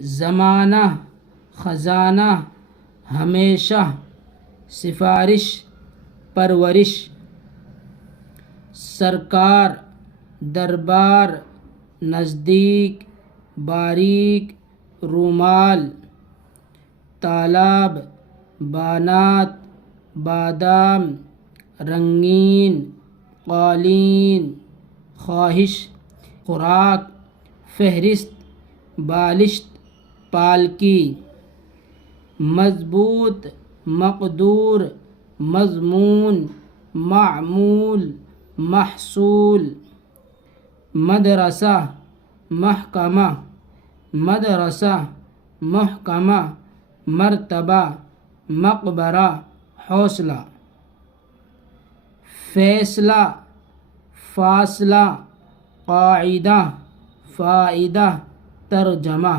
زمانہ خزانہ ہمیشہ سفارش پرورش سرکار دربار نزدیک باریک رومال تالاب بانات بادام رنگین قالین خواہش خوراک فہرست بالشت پالکی مضبوط مقدور مضمون معمول محصول مدرسہ محکمہ مدرسہ محکمہ مرتبہ مقبرہ حوصلہ فیصلہ فاصلہ قاعدہ فائدہ ترجمہ